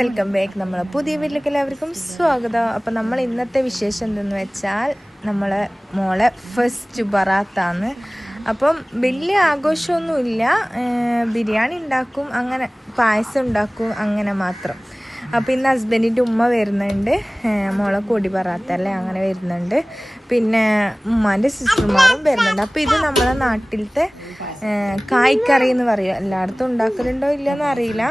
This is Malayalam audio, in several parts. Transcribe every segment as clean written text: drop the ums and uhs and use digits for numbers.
Welcome back. നമ്മളെ പുതിയ വീട്ടിലേക്ക് എല്ലാവർക്കും സ്വാഗതം. അപ്പം നമ്മൾ ഇന്നത്തെ വിശേഷം എന്തെന്ന് വെച്ചാൽ നമ്മളെ മോളെ ഫസ്റ്റ് ബറാത്താണ്. അപ്പം വലിയ ആഘോഷമൊന്നുമില്ല, ബിരിയാണി ഉണ്ടാക്കും, അങ്ങനെ പായസം ഉണ്ടാക്കും, അങ്ങനെ മാത്രം. അപ്പോൾ ഇന്ന് ഹസ്ബൻഡിൻ്റെ ഉമ്മ വരുന്നുണ്ട്, മോളെ കൊടി ബറാത്തല്ലേ അങ്ങനെ വരുന്നുണ്ട്. പിന്നെ ഉമ്മാൻ്റെ സിസ്റ്റർമാരും വരുന്നുണ്ട്. അപ്പോൾ ഇത് നമ്മളെ നാട്ടിലത്തെ കായ്ക്കറി എന്ന് പറയും. എല്ലായിടത്തും ഉണ്ടാക്കലുണ്ടോ ഇല്ലയെന്ന് അറിയില്ല.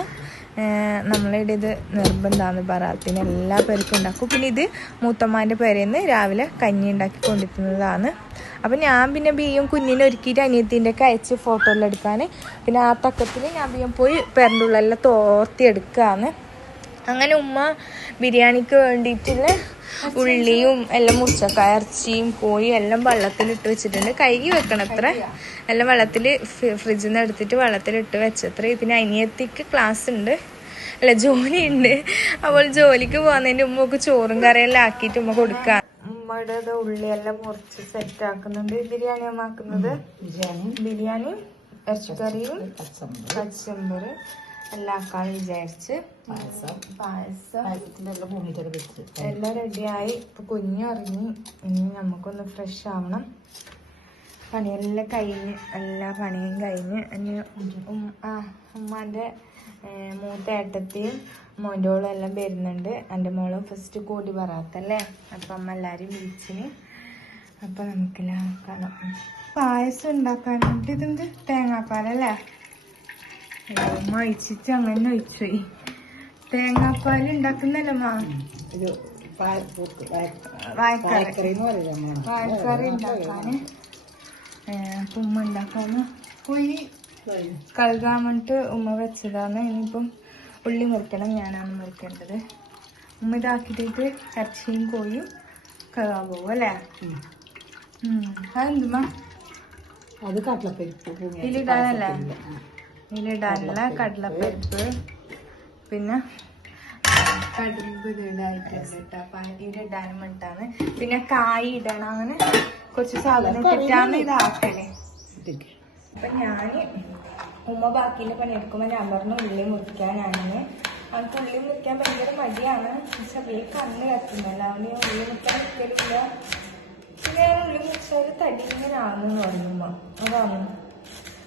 നമ്മളിവിടെ ഇത് നിർബന്ധമാണ്, ബറാത്തിന് എല്ലാ പേർക്കും ഉണ്ടാക്കും. പിന്നെ ഇത് മൂത്തമ്മാൻ്റെ പേരിൽ നിന്ന് രാവിലെ കഞ്ഞി ഉണ്ടാക്കി കൊണ്ടുവരുന്നതാണ്. അപ്പം ഞാൻ പിന്നെ ബിയ്യം കുഞ്ഞിനെ ഒരുക്കിയിട്ട് അനിയത്തിൻ്റെ ഒക്കെ അയച്ച് ഫോട്ടോയിൽ എടുക്കാൻ, പിന്നെ ആ തക്കത്തിൽ ഞാൻ ബിയ്യം പോയി പേരൻ്റെ ഉള്ളെല്ലാം തോർത്തി എടുക്കുകയാണ്. അങ്ങനെ ഉമ്മ ബിരിയാണിക്ക് വേണ്ടിയിട്ടുള്ള ഉള്ളിയും എല്ലാം മുറിച്ചൊക്കെ ഇറച്ചിയും കോഴിയും എല്ലാം വെള്ളത്തിലിട്ട് വെച്ചിട്ടുണ്ട്. കഴുകി വെക്കണം അത്ര, എല്ലാം വെള്ളത്തിൽ ഫ്രിഡ്ജിൽ നിന്ന് എടുത്തിട്ട് വെള്ളത്തിലിട്ട് വെച്ചത്ര. പിന്നെ അനിയത്തിക്ക് ക്ലാസ് ഉണ്ട്, അല്ല ജോലിയുണ്ട്. അപ്പോൾ ജോലിക്ക് പോകുന്നതിൻ്റെ ഉമ്മക്ക് ചോറും കറിയെല്ലാം ആക്കിയിട്ട് ഉമ്മ കൊടുക്കാം. ഉമ്മയുടെ ഉള്ളിയെല്ലാം മുറിച്ച് സെറ്റ് ആക്കുന്നുണ്ട്. ബിരിയാണി അമ്മ ആക്കുന്നത്, ബിരിയാണി ഇറച്ചിക്കറിയും കച്ചമ്പറ് എല്ലാം ആക്കാന്ന് വിചാരിച്ച് പായസം എല്ലാം റെഡിയായി. ഇപ്പൊ കുഞ്ഞുറങ്ങി, ഇനി നമുക്കൊന്ന് ഫ്രഷ് ആവണം. പണിയെല്ലാം കഴിഞ്ഞ്, എല്ലാ പണിയും കഴിഞ്ഞ് ഇനി ഉമ്മാന്റെ മൂത്ത ഏട്ടത്തെയും മോൻ്റെ എല്ലാം വരുന്നുണ്ട്. എൻ്റെ മോള് ഫസ്റ്റ് കോടി ബറാത്തല്ലേ, അപ്പം അമ്മ എല്ലാവരും വിളിച്ചിന്. അപ്പം നമുക്കെല്ലാം കാണാം. പായസം ഉണ്ടാക്കാനായിട്ട് ഇതെന്ത് തേങ്ങാപ്പാലല്ലേ, ഉമ്മ ഒഴിച്ചിട്ട് അങ്ങനെ ഒഴിച്ചുപോയി. തേങ്ങാപ്പാൽ ഉണ്ടാക്കുന്നല്ലോ മാ, വാഴക്കറി ഉണ്ടാക്കാന്. അപ്പം ഉമ്മ ഉണ്ടാക്കാന് പോയി കഴുകാൻ വേണ്ടിട്ട് ഉമ്മ വെച്ചതാണ്. ഇനിയിപ്പം ഉള്ളി മുറിക്കണം, ഞാനാണ് മുറിക്കേണ്ടത്. ഉമ്മ ഇതാക്കിയിട്ട് ഇറച്ചിയും കോഴിയും കഴുകാൻ പോകും അല്ലേ. അതെന്തുമ്മ അത് കടലപ്പരിപ്പ് ഇതിലിടാനല്ലേ, ഇതിലിടാനുള്ള കടലപ്പരിപ്പ്, പിന്നെ കടുമ്പ് ഇതിടായിട്ടുണ്ട് കേട്ടോ. അപ്പം ഇതിടാനും വേണ്ടിയിട്ടാണ്. പിന്നെ കായ് ഇടണം, അങ്ങനെ കുറച്ച് സാധനം ഇട്ടിട്ടാണ് ഇതാക്കണേ. അപ്പം ഞാൻ ഉമ്മ ബാക്കിൻ്റെ പണിയെടുക്കുമ്പോൾ ഞാൻ പറഞ്ഞു ഉള്ളി മുറിക്കാനാണെന്ന്. അവർക്ക് ഉള്ളി മുറിക്കാൻ ഭയങ്കര മടിയാണ്, പക്ഷെ വലിയ കണ്ണ് കത്തുന്നില്ല. അവന് ഉള്ളി മുറിക്കാൻ നിൽക്കലില്ല. പിന്നെ ഞാൻ ഉള്ളി മുറിച്ചാൽ തടി ഇങ്ങനെ ആണെന്ന് പറഞ്ഞു ഉമ്മ, അതാണ്.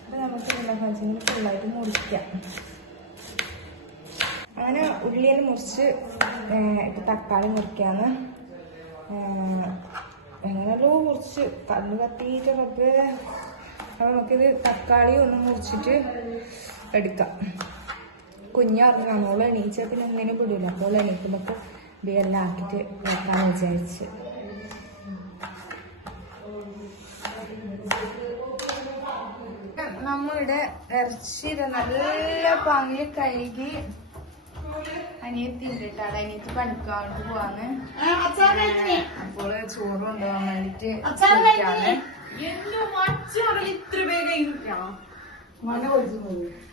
അപ്പം നമുക്ക് ഉണ്ടാക്കാൻ വെച്ചെങ്കിൽ ഫുള്ളായിട്ട് മുറിക്കാം. അങ്ങനെ ഉള്ളിയെല്ലാം മുറിച്ച് ഇപ്പം തക്കാളി മുറിക്കാന്ന്. അങ്ങനെയല്ലോ മുറിച്ച് കണ്ണ് കത്തിയിട്ട് റബ്ബേ. അപ്പം നമുക്കിത് തക്കാളി ഒന്ന് മുറിച്ചിട്ട് എടുക്കാം. കുഞ്ഞുറങ്ങാം, മോള് എണീച്ചാൽ പിന്നെ ഒന്നിനും വിടില്ല. അപ്പോൾ എണീക്കുമ്പോൾ ഇതെല്ലാം ആക്കിയിട്ട് വെക്കാമെന്ന് വിചാരിച്ച്. നമ്മളുടെ ഇറച്ചി നല്ല പാങ്ങിൽ കഴുകി അനിയത്തി ഇട്ടിട്ടാണ്. അനിയത്തി പണിക്കാൻ വേണ്ടി പോവാന്ന്. അപ്പോൾ ചോറ് കൊണ്ടുപോകാൻ വേണ്ടിട്ട്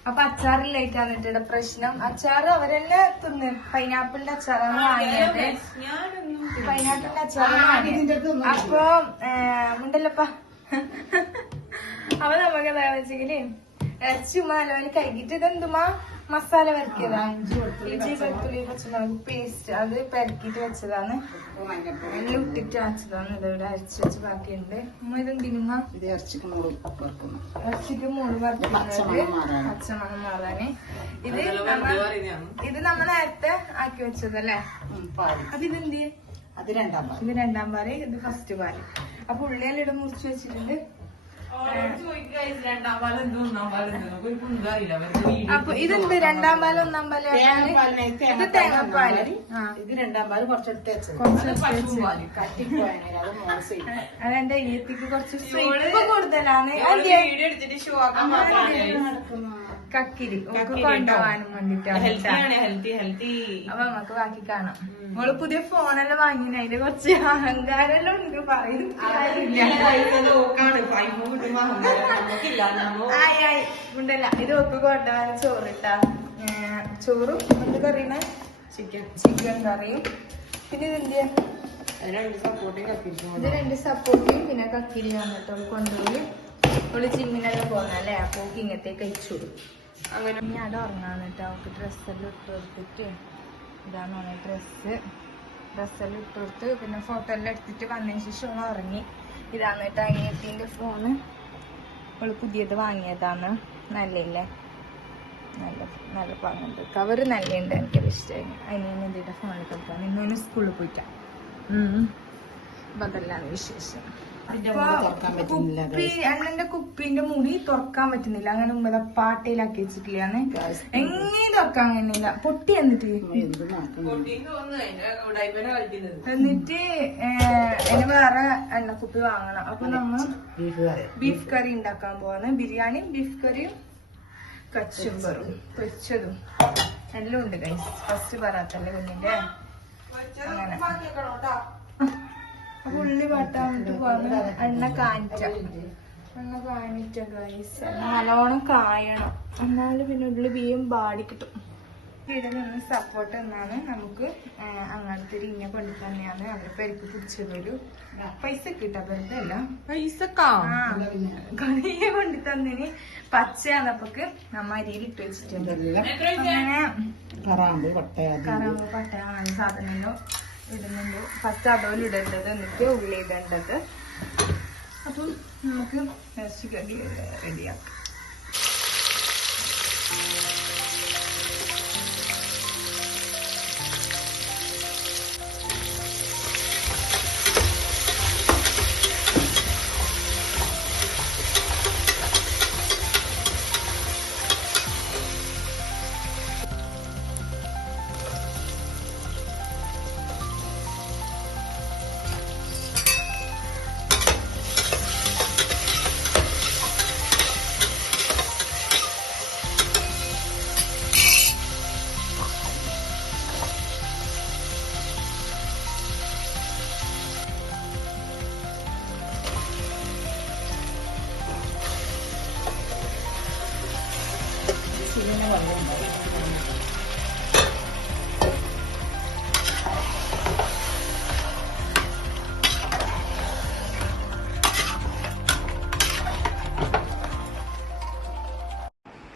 അപ്പൊ അച്ചാറില്ലായിട്ടാണ് ഇട്ടിട്ട് പ്രശ്നം. അച്ചാറ് അവരെന്നെ തിന്ന്, പൈനാപ്പിളിന്റെ അച്ചാറാണ് വാങ്ങിയത്. പൈനാപ്പിളിന്റെ അച്ചാറാണ് വാങ്ങിയത്. അപ്പൊ ഉണ്ടല്ലപ്പാ. അപ്പൊ നമുക്ക് എന്താ വെച്ചെങ്കില് ഇറച്ചി ഉമ്മ നല്ലപോലെ കഴുകിട്ട് ഇതെന്തുമാ മസാല വരക്കിയതാ, ഇഞ്ചി വെളുത്തുള്ളി പച്ചമുളക് പേസ്റ്റ് അത് പെരക്കിട്ട് വെച്ചതാണ്, എല്ലാം ഇട്ടിട്ട് വെച്ചതാണ്. ഇതിവിടെ അരച്ച് വെച്ച് ബാക്കിയുണ്ട്. ഉമ്മ ഇതെന്തിനുമ്മ ഇറച്ചിക്ക് മൂട് വറുക്കുന്നത്, പച്ചമണം മാറാന്. ഇത് നമ്മ നേരത്തെ ആക്കി വെച്ചതല്ലേ. അപ്പൊ ഇതെന്ത്, ഇത് രണ്ടാം പാല്, ഇത് ഫസ്റ്റ് പാല്. അപ്പൊ ഉള്ളിയെല്ലാം ഇവിടെ മുറിച്ച് വെച്ചിട്ടുണ്ട്. അപ്പൊ ഇതെന്ത് രണ്ടാം പാല് ഒന്നാം പാല്, ഇത് തേങ്ങാപ്പാല്, ഇത് രണ്ടാം പാല് കുറച്ചെടുത്ത് അതെന്റെ അനിയത്തിക്ക് കുറച്ച് സ്വീറ്റ് കൂടുതലാണ്. കക്കിരി കൊണ്ടുപോകാനും വേണ്ടിട്ടാണ്. അപ്പൊ നമുക്ക് ബാക്കി കാണാം. നമ്മള് പുതിയ ഫോണെല്ലാം വാങ്ങിന്, അതിന്റെ കുറച്ച് അഹങ്കാരെല്ലാം ഉണ്ട്, പറയുന്നു. ഉണ്ടല്ല, ഇത് ഒക്കെ കൊണ്ടുപോകാൻ ചോറിട്ടാ, ചോറും എന്ത് കറിയണ ചിക്കൻ കറിയും. പിന്നെ ഇതിന്റെ ഇത് 2 സപ്പോർട്ടയും പിന്നെ കക്കിരി വന്നിട്ട് കൊണ്ടുപോയി ഒരു ജിമ്മിനെല്ലാം പോകുന്നല്ലേ. അപ്പൊ ഇങ്ങനത്തേക്ക് അയച്ചു കൊടുക്കും. അങ്ങനെ ഞാൻ അവിടെ ഉറങ്ങാൻ കേട്ടോ. അവൾക്ക് ഡ്രസ്സെല്ലാം ഇട്ട് കൊടുത്തിട്ട് ഇതാണ് ഓളെ ഡ്രസ്സെല്ലാം ഇട്ട് കൊടുത്ത് പിന്നെ ഫോട്ടോ എല്ലാം എടുത്തിട്ട് വന്നതിന് ശേഷം ഓൾ ഉറങ്ങി. ഇതാണ് കേട്ടോ അനിയത്തിൻ്റെ ഫോണ്. അവള് പുതിയത് വാങ്ങിയതാണ്. നല്ലയില്ലേ? നല്ല പാങ്ങുണ്ട്. കവറ് നല്ലുണ്ട്. എനിക്കത് ഇഷ്ടമായി. അനിയൻ എന്തിൻ്റെ ഫോണിൽ കളിക്കാൻ ഇന്നു സ്കൂളിൽ പോയിട്ടാ. അപ്പൊ അതെല്ലാം വിശേഷം. അണ്ണന്റെ കുപ്പിന്റെ മുടി തുറക്കാൻ പറ്റുന്നില്ല. അങ്ങനെ മുമ്പ് പാട്ടയിലാക്കി വെച്ചിട്ടില്ലാന്ന്. എങ്ങനെ തുറക്കാൻ കഴിയുന്നില്ല. പൊട്ടി എന്നിട്ട് ഇനി വേറെ എണ്ണക്കുപ്പി വാങ്ങണം. അപ്പൊ നമ്മൾ ബീഫ് കറി ഉണ്ടാക്കാൻ പോവാണ്. ബിരിയാണിയും ബീഫ് കറിയും കച്ചുംബറും പൊരിച്ചതും എല്ലാം ഉണ്ട് ഗൈസ്. ഫസ്റ്റ് പറയാത്തല്ലേ കുഞ്ഞിന്റെ. അങ്ങനെ അപ്പൊ ഉള്ളി വാട്ടാൻ വേണ്ടി പോകാൻ എണ്ണ കാണിച്ച ഗൈസ്. നല്ലോണം കായണം, എന്നാലും പിന്നെ ഉള്ളി ബിയ്യം ബാടി കിട്ടും. ഇവിടെ നിന്ന് സപ്പോർട്ട് എന്നാണ് നമുക്ക് അങ്ങനത്തെ ഒരു ഇങ്ങനെ കൊണ്ടു തന്നെയാണ്. അവരെ പരിക്ക് പിടിച്ചതൊരു പൈസ കിട്ടാ, വെറുതെ അല്ല പൈസ കറിയെ കൊണ്ടു തന്നിന്. പച്ചയാന്നപ്പൊക്ക് നമ്മ അരിയിൽ ഇട്ട് വെച്ചിട്ടുണ്ട്. അങ്ങനെ കറാമ്പ് പട്ട അങ്ങനെ സാധനങ്ങളോ ഇടുന്നുണ്ട്. ഫസ്റ്റ് അതോല് ഇടേണ്ടത്, എന്നിട്ട് ഉള്ളി ഇടേണ്ടത്. അപ്പം നമുക്ക് റെഡിയാക്കാം.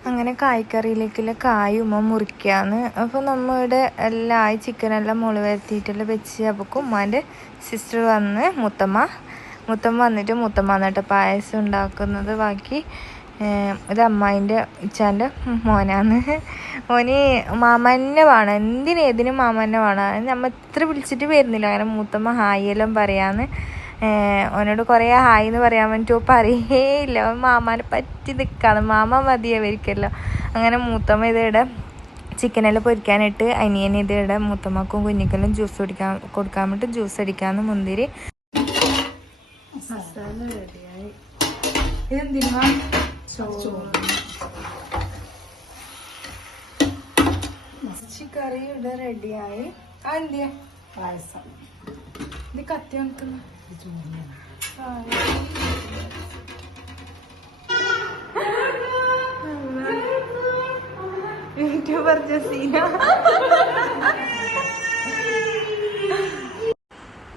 അങ്ങനെ കായ്ക്കറിയിലേക്കുള്ള കായ് ഉമ്മ മുറിക്കാന്ന്. അപ്പോൾ നമ്മുടെ എല്ലാം ചിക്കനെല്ലാം മുള വരുത്തിയിട്ടെല്ലാം വെച്ച് അപ്പോൾ ഉമ്മാൻ്റെ സിസ്റ്റർ വന്ന് മുത്തമ്മ വന്നിട്ട് മുത്തമ്മ എന്നിട്ട് പായസം ഉണ്ടാക്കുന്നത്. ബാക്കി ഇത് അമ്മായിൻ്റെ ഇച്ചാൻ്റെ മോനാണ്. മോന് മാമന്നെ വേണം, ഏതിനും മാമന്നെ വേണം. നമ്മ ഇത്ര വിളിച്ചിട്ട് വരുന്നില്ല. അങ്ങനെ മൂത്തമ്മ ഹായ് എല്ലാം പറയാന്ന്. ഓനോട് കുറേ ഹായ് എന്ന് പറയാൻ വേണ്ടിയിട്ട് പറയേയില്ല. അവൻ മാമാനെ പറ്റി നിൽക്കാണ്. മാമ മതിയായിരിക്കല്ലോ. അങ്ങനെ മൂത്തമ്മ ഇതിടെ ചിക്കനെല്ലാം പൊരിക്കാനിട്ട് അനിയൻ ഇതിടെ മൂത്തമ്മക്കും കുഞ്ഞിക്കെല്ലാം ജ്യൂസ് കൊടുക്കാൻ വേണ്ടി ജ്യൂസ് അടിക്കാന്ന് മുന്തിരി. മസാല റെഡിയായി. ഇതെന്തിനാ കറി ഇവിടെ റെഡിയായി. എന്തിയാ പായസം. ഇത് കത്തി വന്നിട്ടുള്ള യൂട്യൂബർ ജസീന.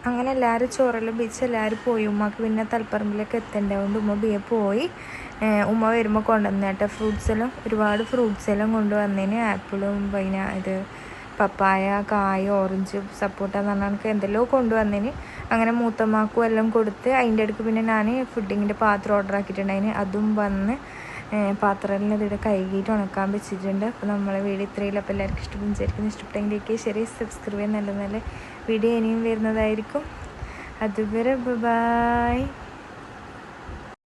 അങ്ങനെ എല്ലാവരും ചോറെല്ലാം ബീച്ച് എല്ലാവരും പോയി. ഉമ്മക്ക് പിന്നെ തലപ്പറമ്പിലേക്ക് എത്തേണ്ടതുകൊണ്ട് ഉമ്മ ബിയെ പോയി. ഉമ്മ വരുമ്പോൾ കൊണ്ടുവന്നേട്ടെ ഒരുപാട് ഫ്രൂട്ട്സ് എല്ലാം കൊണ്ടുവന്നതിന്. ആപ്പിളും പിന്നെ ഇത് പപ്പായ, കായ, ഓറഞ്ച്, സപ്പോട്ട എന്ന് പറഞ്ഞാൽ എനിക്ക് എന്തെല്ലോ കൊണ്ടുവന്നതിന്. അങ്ങനെ മൂത്തമ്മാക്കും എല്ലാം കൊടുത്ത് അതിൻ്റെ അടുക്ക് പിന്നെ ഞാൻ ഫുഡിങ്ങിൻ്റെ പാത്രം ഓർഡർ ആക്കിയിട്ടുണ്ടായിന്. അതും വന്ന് പാത്രമെല്ലാം ഇതിവിടെ കഴുകിയിട്ട് ഉണക്കാൻ വെച്ചിട്ടുണ്ട്. അപ്പോൾ നമ്മളെ വീഡിയോ ഇത്രയില്ല. അപ്പോൾ എല്ലാവർക്കും ഇഷ്ടപ്പെട്ടെങ്കിലേക്ക് ശരി സബ്സ്ക്രൈബ് ചെയ്യാൻ നല്ല വീഡിയോ ഇനിയും വരുന്നതായിരിക്കും. അതുവരെ ബൈ.